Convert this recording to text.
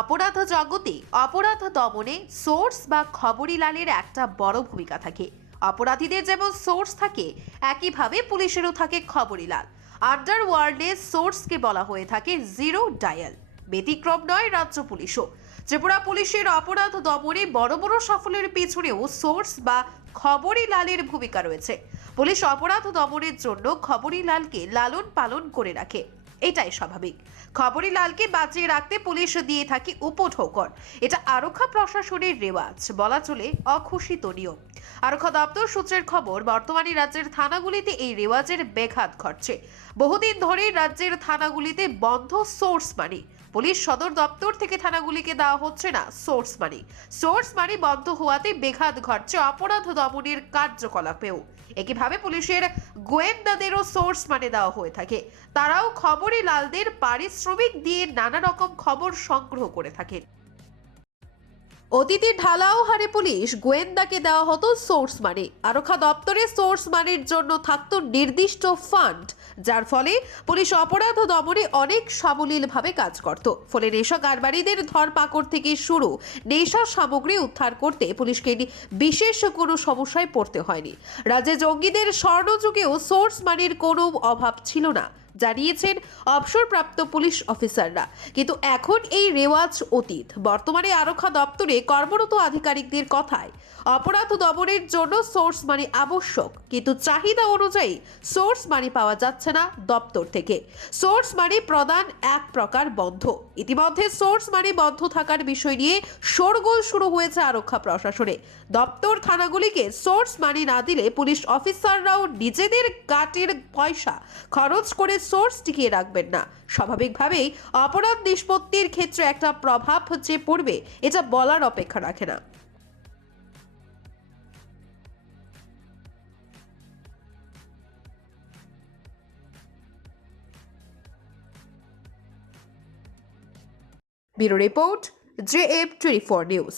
অপরাধ জগতে অপরাধ দমনে সোর্স বা খবরি লালের একটা বড় ভূমিকা থাকে। অপরাধীদের যেমন সোর্স থাকে, একইভাবে পুলিশেরও থাকে খবরি লাল আন্ডার ওয়ার্ল্ডে সোর্সকে বলা হয়ে থাকে জিরো ডায়াল। ব্যতিক্রম নয়, রাজ্য পুলিশও। ত্রিপুরা পুলিশের অপরাধ দমনে বড় বড় সাফল্যের পেছনেও সোর্স বা খবরি লালের ভূমিকা রয়েছে। পুলিশ অপরাধ দমনের জন্য খবরি লালকে লালন পালন করে রাখে। এটাই স্বাভাবিক। খবরে লালকে বাঁচিয়ে রাখতে পুলিশ দিয়ে থাকে উপঠোকর এটা আরক্ষা প্রশাসনের রেওয়াজ, বলা চলে অঘোষিত নিয়ম। আরক্ষা দপ্তর সূত্রের খবর, বর্তমানে রাজ্যের থানাগুলিতে এই রেওয়াজের ব্যাঘাত ঘটছে। বহুদিন ধরে রাজ্যের থানাগুলিতে বন্ধ সোর্স মানি। পুলিশ সদর দপ্তর থেকে থানাগুলিকে দেওয়া হচ্ছে না, সোর্স মানি। সোর্স মানি বন্ধ হওয়াতে বেঘাত ঘটছে অপরাধ দমনের কার্যকলাপেও। একইভাবে পুলিশের গোয়েন্দাদেরও সোর্স মানে দেওয়া হয়ে থাকে। তারাও খবরে লালদের পারিশ্রমিক দিয়ে নানা রকম খবর সংগ্রহ করে থাকেন। অতীতে ঢালাও হারে পুলিশ গোয়েন্দাকে দেওয়া হতো সোর্স মানি। আরক্ষা দপ্তরে সোর্স মানির জন্য থাকত নির্দিষ্ট ফান্ড, যার ফলে পুলিশ অপরাধ দমনে অনেক সাবলীলভাবে কাজ করত। ফলে নেশা কারবারিদের ধরপাকড় থেকে শুরু নেশা সামগ্রী উদ্ধার করতে পুলিশকে বিশেষ কোনো সমস্যায় পড়তে হয়নি। রাজ্যে জঙ্গিদের স্বর্ণযুগেও সোর্স মানির কোনো অভাব ছিল না। জানিয়েছেন অবসরপ্রাপ্ত পুলিশ অফিসাররা। কিন্তু এখন এই রেওয়াজ অতীত। বর্তমানে আরক্ষা দপ্তরে কর্মরত আধিকারিকদের কথায়, অপরাধ দমনের জন্য সোর্স মানি আবশ্যক, কিন্তু চাহিদা অনুযায়ী সোর্স মানি পাওয়া যাচ্ছে না দপ্তর থেকে। সোর্স মানি প্রদান এক প্রকার বন্ধ। ইতিমধ্যে সোর্স মানি বন্ধ থাকার বিষয় নিয়ে শোরগোল শুরু হয়েছে আরক্ষা প্রশাসনে। দপ্তর থানাগুলিকে সোর্স মানি না দিলে পুলিশ অফিসাররাও নিজেদের কাটের পয়সা খরচ করে সোর্স টিকিয়ে রাখবেন না। স্বাভাবিকভাবেই অপরাধ নিষ্পত্তির ক্ষেত্রে একটা প্রভাব যে পড়বে, এটা বলার অপেক্ষা রাখে না। Bureau report, J F twenty four news.